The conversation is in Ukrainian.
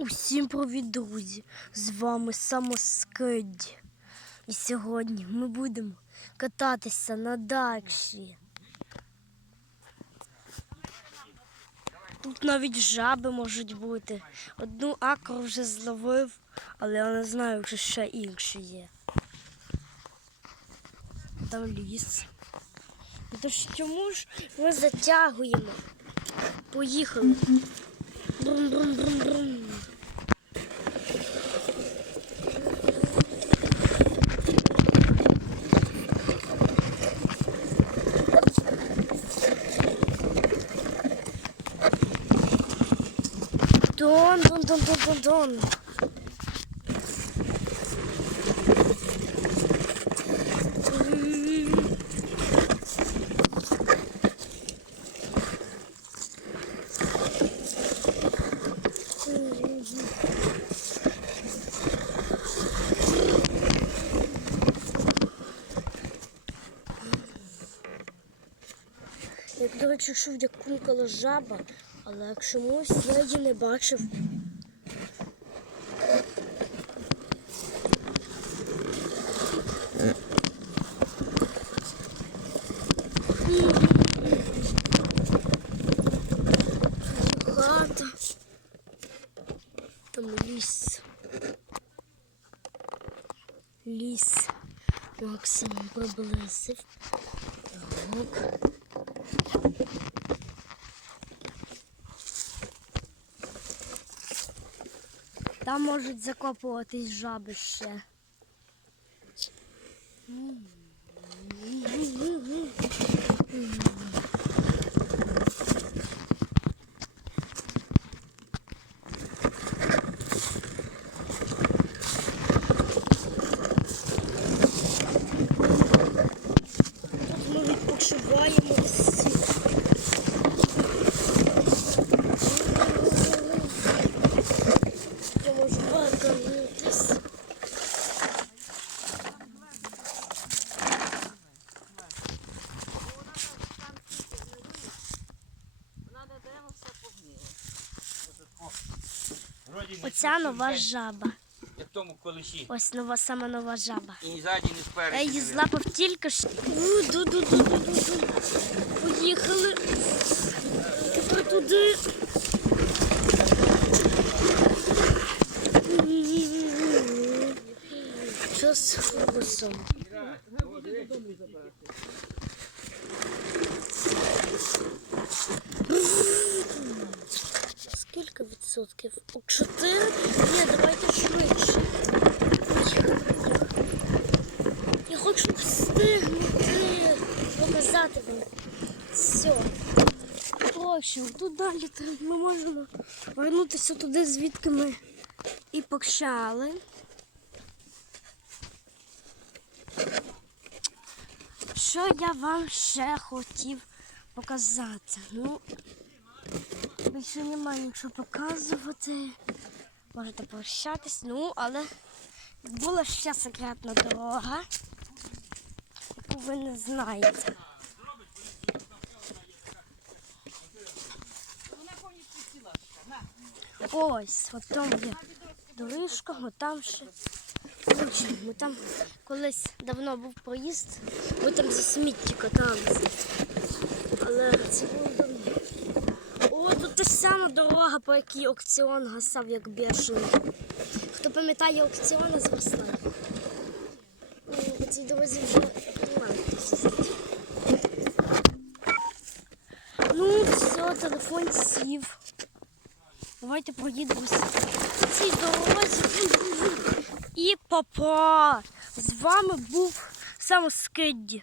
Усім привіт, друзі! З вами Самоскидь. І сьогодні ми будемо кататися на дачі. Тут навіть жаби можуть бути. Одну акру вже зловив, але я не знаю, чи ще інші є. Там ліс. Ну Тож чому ж ми затягуємо? Поїхали. Брум-брум-брум-брум. Дон, дон, дон, дон, дон, дон. Як, до речі, чув, як кумкала жаба, але чомусь я її не бачив. Хата. Там ліс. Ліс. Максим приблизив. Так. Там можуть закопуватись жаби ще. Ми відпочиваємо Оця нова жаба. Як в тому колесі. Ось нова сама нова жаба. І ззаді, ні спереду. Я її злапав тільки що. Ду-ду-ду-ду-ду-ду. Поїхали. Тепер туди. Що з фокусом? Скільки відсотків? У чотири? Ні, давайте швидше. Я хочу встигнути показати вам. Все. Прошу, тут далі. Ми можемо вернутися туди, звідки ми і почали. Що я вам ще хотів показати? Ну, більше немає нічого показувати. Можете прощатись, ну, але була ще секретна дорога, яку ви не знаєте. Ось, от там є доріжка, от там ще. Ми там колись давно був проїзд, ми там за смітті каталися. Але це було Та сама дорога, по якій аукціон гасав, як бешений. Хто пам'ятає аукціони зросла? По цій дорозі вже. Ну, все, телефон сів. Давайте проїдемося по цій дорозі. І папа! З вами був сам Скидді.